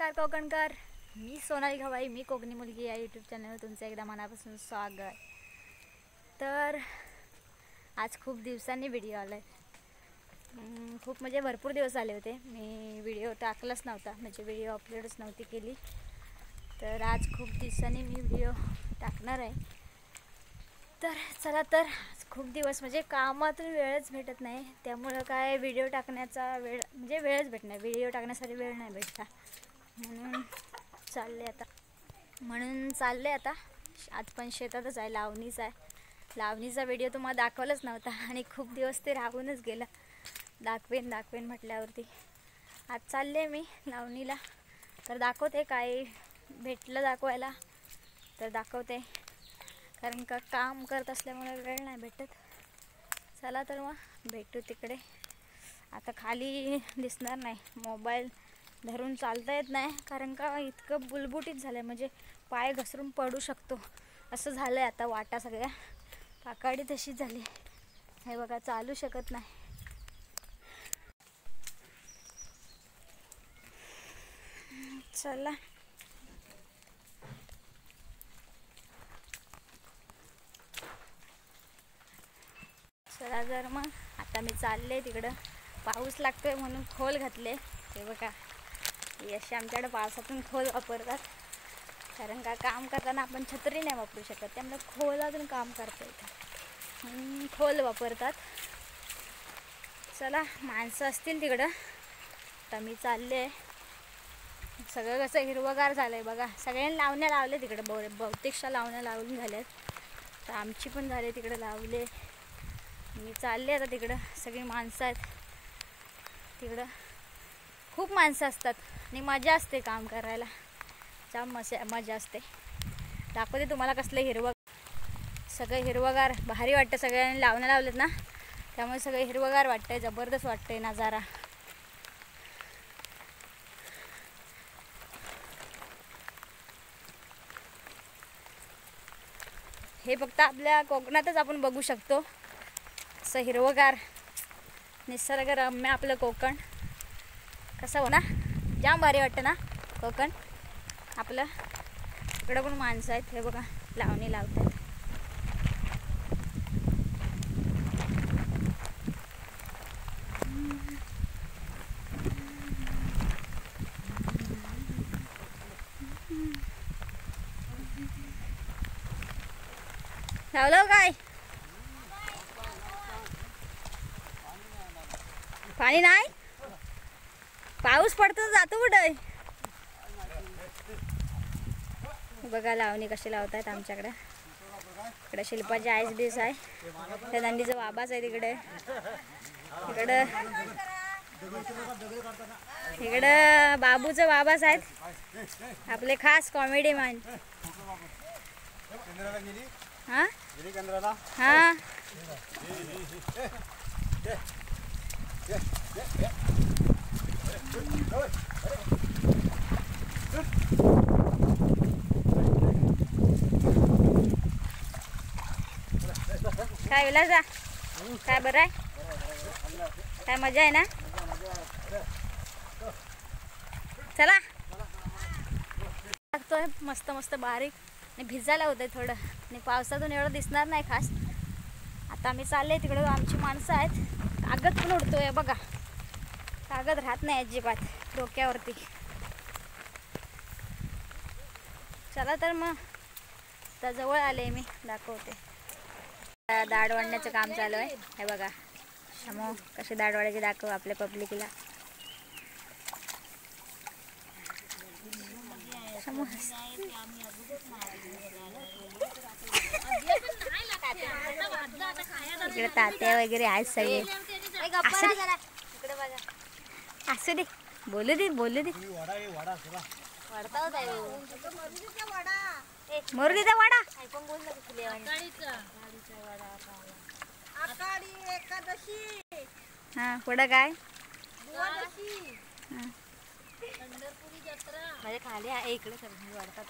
नमस्कार कोकणकर, मी सोनाली घवाई, मी कोकणी मुलगी या यूट्यूब चॅनलवर तुमचं एकदा मनापासून स्वागत। तर आज खूप दिवसांनी व्हिडिओ आलाय। खूप म्हणजे भरपूर दिवस आले होते मी व्हिडिओ टाकलाच नव्हता, म्हणजे व्हिडिओ अपलोडच नव्हती केली। तर आज खूप दिवसांनी मी व्हिडिओ टाकणार आहे। तर चला, तर खूप दिवस म्हणजे कामातून वेळच भेटत नाही, त्यामुळे काय व्हिडिओ टाकण्याचा म्हणजे वेळच भेटत नाही, व्हिडिओ टाकण्यासाठी वेळ नाही भेटला, म्हणून चालले आता। आज पण शेतातच आहे, लावणीचा व्हिडिओ तुम्हाला दाखवलाच नव्हता आणि खूप दिवस ते राहूनच गेला। दाखवेन म्हटल्यावरती आज चालले मी लावणीला। तर दाखवते काय भेटलं दाखवायला, तर दाखवते, कारण का काम करत असल्यामुळे वेळ नाही भेटत। चला तर मग भेटू तिकडे। आता खाली दिसणार नाही, मोबाईल धरून चालता येत नाही, कारण का इतकं बुलबुटीत झालं, म्हणजे पाय घसरून पडू शकतो असं झालं आहे। आता वाटा सगळ्या काकाडी तशीच झाली, हे बघा, चालू शकत नाही। चला जर मग आता मी चालले तिकडं। पाऊस लागतोय म्हणून खोल घातले, हे बघा, ही अशी आमच्याकडे पावसातून खोल वापरतात, कारण का काम करताना आपण छत्री नाही वापरू शकत, त्यामुळे खोलातून काम करता येतं, खोल वापरतात। चला, माणसं असतील तिकडं, तर मी चालले। सगळं कसं हिरवगार झालं आहे बघा, सगळ्यांनी लावण्या लावले तिकडं, बहुतेकशा लावण्या लावून झाल्यात, तर आमची पण झाले तिकडे लावले। मी चालले आता तिकडं, सगळी माणसं आहेत तिकडं, खूप माणसं असतात आणि मजा असते काम करायला, जाम मजा असते। दाखवते तुम्हाला कसलं सगळं हिरवगार भारी वाटतं, सगळ्यांनी लावण्या लावलेत ना, त्यामुळे सगळं हिरवगार वाटतंय, जबरदस्त वाटतंय नजारा। हे फक्त आपल्या कोकणातच आपण बघू शकतो, असं हिरवगार निसर्गरम्य आपलं कोकण। कसं हो ना, जाम भारी वाटतं ना कोकण आपलं। इकडं पण माणसं आहेत, हे बघा, लावणी लावतात। लावलं काय? पाणी नाही, पाऊस पडतो जातो कुठे? बघा लावणी कशी लावतात आमच्याकडे। इकडे शिल्पाची आईस बीस आहे, त्या दंडीचं बाबाच आहे तिकडे, इकडं बाबूचं बाबाच आहेत, आपले खास कॉमेडी मॅन। हां हां, काय विलासा, काय बरं आहे, काय मजा आहे ना? चला, लागतोय मस्त मस्त बारीक, आणि भिजायला होतंय थोडं, आणि पावसातून एवढं दिसणार नाही खास। आता आम्ही चालले तिकडं, आमची माणसं आहेत, कागद पण उडतोय बघा, कागद राहत नाही अजिबात डोक्यावरती। चला तर मग आता जवळ आले, मी दाखवते। दाढ वाढण्याचं काम चालू आहे, हे बघा, शमो कशी दाढ वाढायची दाखव आपल्या पब्लिकला। इकडे तात्या वगैरे आहेत सगळे, असू दे, बोलू दे मुरलीचा वाडा। हा, पुढं काय? माझ्या खाली आहे, इकडे वाढतात।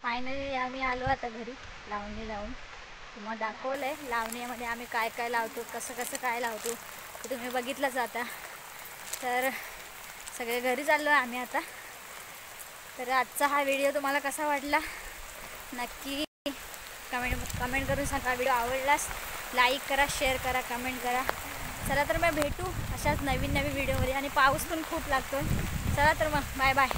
फायनली आम्ही आलो आता घरी लावणी लावून. तुम्हाला दाखवलंय लावणीमध्ये आम्ही काय काय लावतो, कसं कसं काय लावतो ते तुम्ही बघितलंच आता. तर सगळे घरी चाललो आम्ही आता. तर आजचा हा व्हिडिओ तुम्हाला कसा वाटला नक्की कमेंट करून सांगा. व्हिडिओ आवडलास लाईक करा, शेअर करा, कमेंट करा. चला तर मग भेटू अशाच नवीन व्हिडिओमध्ये. आणि पाऊस पण खूप लागतो. चला तर मग बाय बाय.